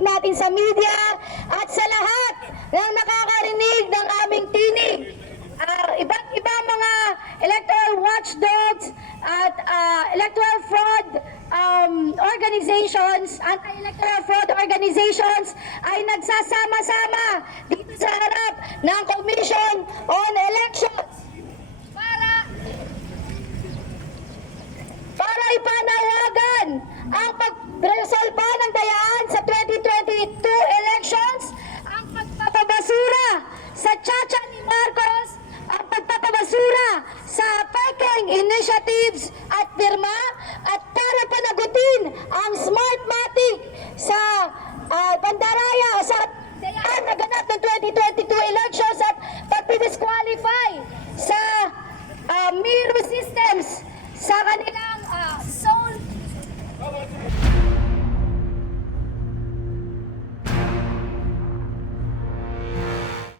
kapatid natin sa media at sa lahat ng nakakarinig ng aming tinig. Ah, iba't ibang mga electoral watchdogs at ah, electoral fraud um, organizations, anti-electoral fraud organizations ay nagsasama-sama dito sa harap ng Commission on Elections para para ipanawagan ang pagresolba ng dayaan sa 2022 elections, ang pagpapabasura sa Chacha ni Marcos, ang pagpapabasura sa Peking initiatives at firma, at para panagutin ang Smartmatic sa ah, Bandaraya sa dayaan na ganap ng 2022 elections at pagpidisqualify sa uh, sa kanilang